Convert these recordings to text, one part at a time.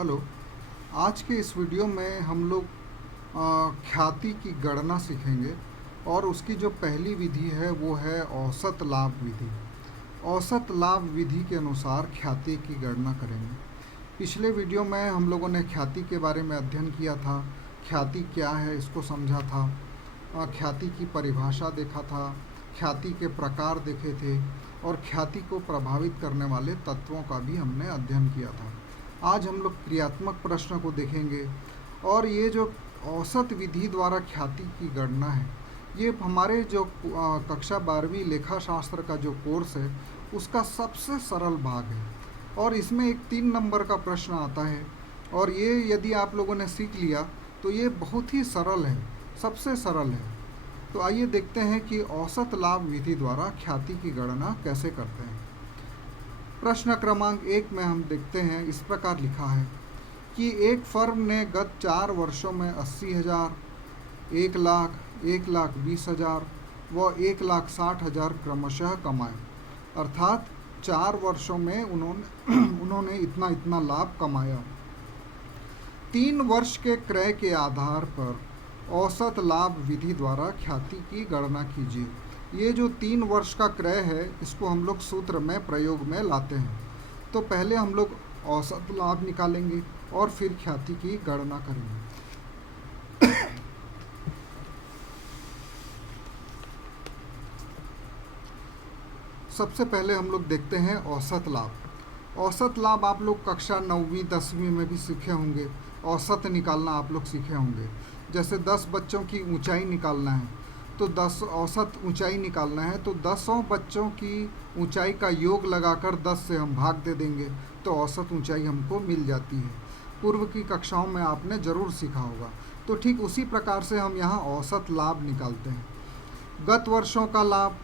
Hello. आज के इस वीडियो में हम लोग ख्याति की गणना सीखेंगे और उसकी जो पहली विधि है वो है औसत लाभ विधि। औसत लाभ विधि के अनुसार ख्याति की गणना करेंगे। पिछले वीडियो में हम लोगों ने ख्याति के बारे में अध्ययन किया था। ख्याति क्या है इसको समझा था, ख्याति की परिभाषा देखा था, ख्याति के प्रकार देखे थे और ख्याति को प्रभावित करने वाले तत्वों का भी हमने अध्ययन किया था। आज हम लोग क्रियात्मक प्रश्न को देखेंगे और ये जो औसत विधि द्वारा ख्याति की गणना है ये हमारे जो कक्षा 12वीं लेखा शास्त्र का जो कोर्स है उसका सबसे सरल भाग है और इसमें एक 3 नंबर का प्रश्न आता है और ये यदि आप लोगों ने सीख लिया तो ये बहुत ही सरल है, सबसे सरल है। तो आइए देखते हैं कि औसत लाभ विधि द्वारा ख्याति की गणना कैसे करते हैं। प्रश्न क्रमांक 1 में हम देखते हैं, इस प्रकार लिखा है कि एक फर्म ने गत 4 वर्षों में 80,000, 1 लाख, 1,20,000 व 1,60,000 क्रमशः कमाए। अर्थात 4 वर्षों में उन्होंने इतना लाभ कमाया। 3 वर्ष के क्रय के आधार पर औसत लाभ विधि द्वारा ख्याति की गणना कीजिए। ये जो 3 वर्ष का क्रय है इसको हम लोग सूत्र में प्रयोग में लाते हैं। तो पहले हम लोग औसत लाभ निकालेंगे और फिर ख्याति की गणना करेंगे। सबसे पहले हम लोग देखते हैं औसत लाभ। औसत लाभ आप लोग कक्षा 9वीं 10वीं में भी सीखे होंगे। औसत निकालना आप लोग सीखे होंगे। जैसे 10 बच्चों की ऊंचाई निकालना है तो 10 औसत ऊंचाई निकालना है तो 10 बच्चों की ऊंचाई का योग लगाकर 10 से हम भाग दे देंगे तो औसत ऊंचाई हमको मिल जाती है। पूर्व की कक्षाओं में आपने ज़रूर सीखा होगा। तो ठीक उसी प्रकार से हम यहाँ औसत लाभ निकालते हैं। गत वर्षों का लाभ,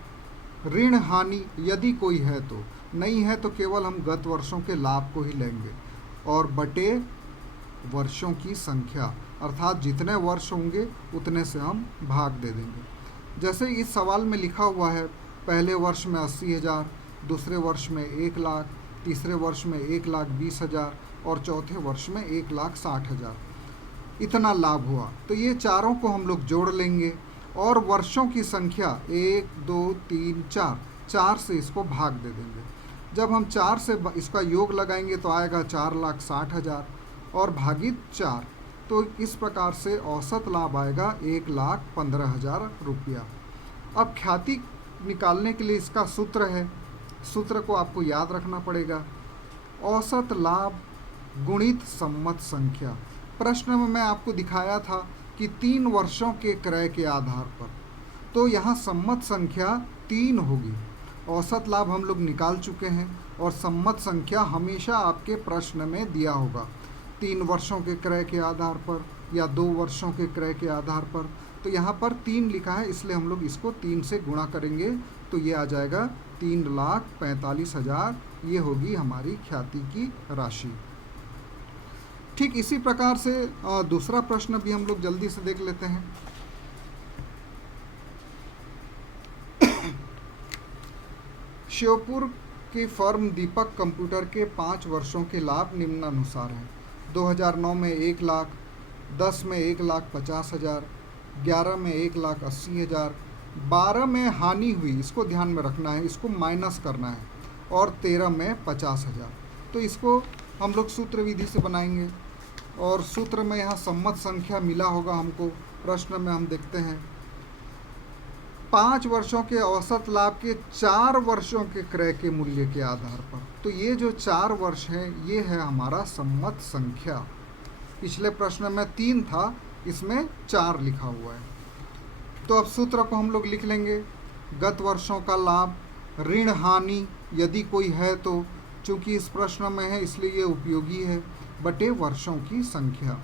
ऋण हानि यदि कोई है तो, नहीं है तो केवल हम गत वर्षों के लाभ को ही लेंगे और बटे वर्षों की संख्या, अर्थात जितने वर्ष होंगे उतने से हम भाग दे देंगे। जैसे इस सवाल में लिखा हुआ है, पहले वर्ष में 80,000, दूसरे वर्ष में 1 लाख, तीसरे वर्ष में 1,20,000 और चौथे वर्ष में 1,60,000 इतना लाभ हुआ। तो ये चारों को हम लोग जोड़ लेंगे और वर्षों की संख्या 1, 2, 3, 4 से इसको भाग दे देंगे। जब हम 4 से इसका योग लगाएंगे तो आएगा 4,60,000 और भागित 4। तो इस प्रकार से औसत लाभ आएगा 1,15,000 रुपया। अब ख्याति निकालने के लिए इसका सूत्र है, सूत्र को आपको याद रखना पड़ेगा। औसत लाभ गुणित सम्मत संख्या। प्रश्न में मैं आपको दिखाया था कि 3 वर्षों के क्रय के आधार पर, तो यहाँ सम्मत संख्या 3 होगी। औसत लाभ हम लोग निकाल चुके हैं और सम्मत संख्या हमेशा आपके प्रश्न में दिया होगा। 3 वर्षों के क्रय के आधार पर या 2 वर्षों के क्रय के आधार पर, तो यहाँ पर 3 लिखा है इसलिए हम लोग इसको 3 से गुणा करेंगे तो ये आ जाएगा 3,45,000। ये होगी हमारी ख्याति की राशि। ठीक इसी प्रकार से दूसरा प्रश्न भी हम लोग जल्दी से देख लेते हैं। श्योपुर की फर्म दीपक कंप्यूटर के 5 वर्षों के लाभ निम्नानुसार हैं। 2009 में 1 लाख, 10 में 1,50,000, 11 में 1,80,000, 12 में हानि हुई, इसको ध्यान में रखना है, इसको माइनस करना है, और 13 में 50,000। तो इसको हम लोग सूत्र विधि से बनाएंगे और सूत्र में यहाँ सम्मत संख्या मिला होगा हमको। प्रश्न में हम देखते हैं 5 वर्षों के औसत लाभ के 4 वर्षों के क्रय के मूल्य के आधार पर। तो ये जो 4 वर्ष हैं ये है हमारा सम्मत संख्या। पिछले प्रश्न में 3 था, इसमें 4 लिखा हुआ है। तो अब सूत्र को हम लोग लिख लेंगे। गत वर्षों का लाभ, ऋण हानि यदि कोई है तो, चूँकि इस प्रश्न में है इसलिए ये उपयोगी है, बटे वर्षों की संख्या।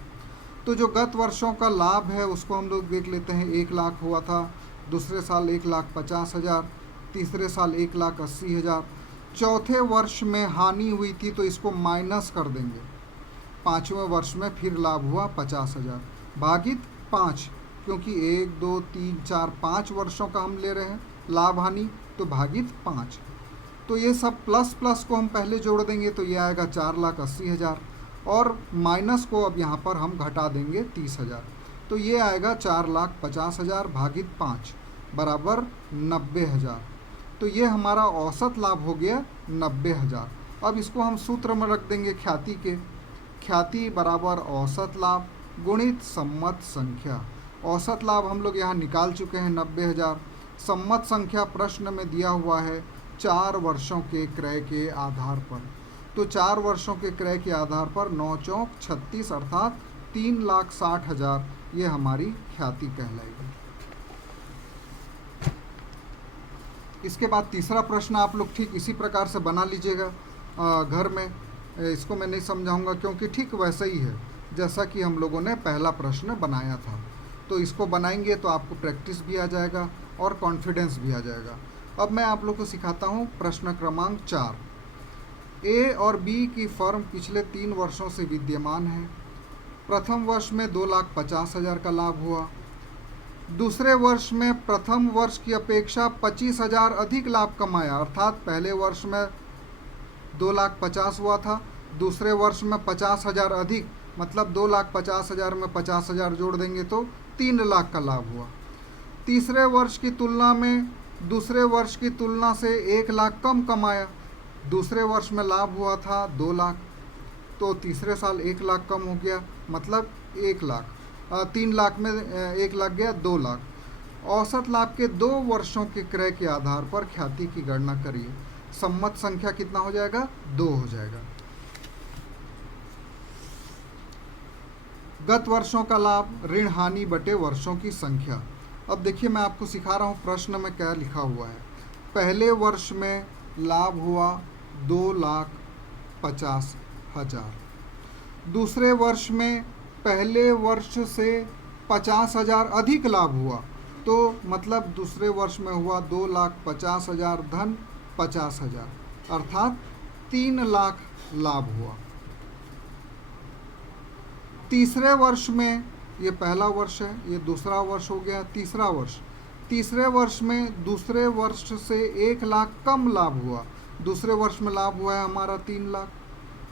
तो जो गत वर्षों का लाभ है उसको हम लोग देख लेते हैं। 1 लाख हुआ था, दूसरे साल 1,50,000, तीसरे साल 1,80,000, चौथे वर्ष में हानि हुई थी तो इसको माइनस कर देंगे। 5वें वर्ष में फिर लाभ हुआ 50,000 भागित 5, क्योंकि 1, 2, 3, 4, 5 वर्षों का हम ले रहे हैं लाभ हानि, तो भागित 5। तो ये सब प्लस प्लस को हम पहले जोड़ देंगे तो ये आएगा 4,80,000 और माइनस को अब यहाँ पर हम घटा देंगे 30,000। तो ये आएगा 4,50,000 भागित 5 बराबर 90,000। तो ये हमारा औसत लाभ हो गया 90,000। अब इसको हम सूत्र में रख देंगे ख्याति के। ख्याति बराबर औसत लाभ गुणित सम्मत संख्या। औसत लाभ हम लोग यहाँ निकाल चुके हैं 90,000। सम्मत संख्या प्रश्न में दिया हुआ है 4 वर्षों के क्रय के आधार पर। तो 4 वर्षों के क्रय के आधार पर 9 चौक 36 अर्थात 3,60,000 ये हमारी ख्याति कहलाएगी। इसके बाद तीसरा प्रश्न आप लोग ठीक इसी प्रकार से बना लीजिएगा घर में। इसको मैं नहीं समझाऊंगा क्योंकि ठीक वैसा ही है जैसा कि हम लोगों ने पहला प्रश्न बनाया था। तो इसको बनाएंगे तो आपको प्रैक्टिस भी आ जाएगा और कॉन्फिडेंस भी आ जाएगा। अब मैं आप लोग को सिखाता हूँ प्रश्न क्रमांक 4। ए और बी की फर्म पिछले 3 वर्षों से विद्यमान है। प्रथम वर्ष में 2,50,000 का लाभ हुआ। दूसरे वर्ष में प्रथम वर्ष की अपेक्षा 25,000 अधिक लाभ कमाया, अर्थात पहले वर्ष में 2,50,000 हुआ था, दूसरे वर्ष में 50,000 अधिक, मतलब 2,50,000 में 50,000 जोड़ देंगे तो 3 लाख का लाभ हुआ। तीसरे वर्ष की तुलना में दूसरे वर्ष की तुलना से 1 लाख कम कमाया। दूसरे वर्ष में लाभ हुआ था 2 लाख, तो तीसरे साल 1 लाख कम हो गया, मतलब 1 लाख। 3 लाख में 1 लाख गया 2 लाख। औसत लाभ के 2 वर्षों के क्रय के आधार पर ख्याति की गणना करिए। सम्मत संख्या कितना हो जाएगा? 2 हो जाएगा। गत वर्षों का लाभ ऋण हानि बटे वर्षों की संख्या। अब देखिए मैं आपको सिखा रहा हूँ प्रश्न में क्या लिखा हुआ है। पहले वर्ष में लाभ हुआ 2,50,000। दूसरे वर्ष में पहले वर्ष से 50,000 अधिक लाभ हुआ, तो मतलब दूसरे वर्ष में हुआ 2,50,000 धन 50,000 अर्थात 3 लाख लाभ हुआ। तीसरे वर्ष में, ये पहला वर्ष है, ये दूसरा वर्ष हो गया, तीसरा वर्ष। तीसरे वर्ष में दूसरे वर्ष से 1 लाख कम लाभ हुआ। दूसरे वर्ष में लाभ हुआ है हमारा 3 लाख,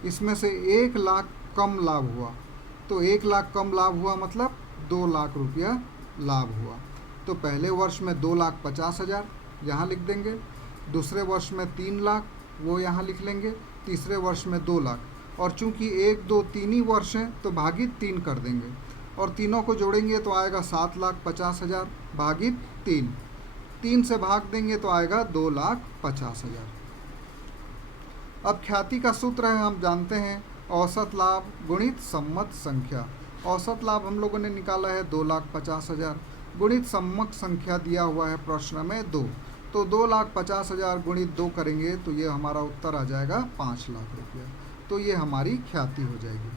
इसमें से 1 लाख कम लाभ हुआ, तो 1 लाख कम लाभ हुआ मतलब 2 लाख रुपया लाभ हुआ। तो पहले वर्ष में 2,50,000 यहाँ लिख देंगे, दूसरे वर्ष में 3 लाख वो यहाँ लिख लेंगे, तीसरे वर्ष में 2 लाख। और चूंकि 1, 2, 3 ही वर्ष हैं तो भागित 3 कर देंगे और तीनों को जोड़ेंगे तो आएगा 7,50,000 भागित 3। 3 से भाग देंगे तो आएगा 2,50,000। अब ख्याति का सूत्र है, हम जानते हैं औसत लाभ गुणित सम्मत संख्या। औसत लाभ हम लोगों ने निकाला है 2,50,000 गुणित सम्मत संख्या दिया हुआ है प्रश्न में 2, तो 2,50,000 गुणित 2 करेंगे तो ये हमारा उत्तर आ जाएगा 5 लाख रुपया। तो ये हमारी ख्याति हो जाएगी।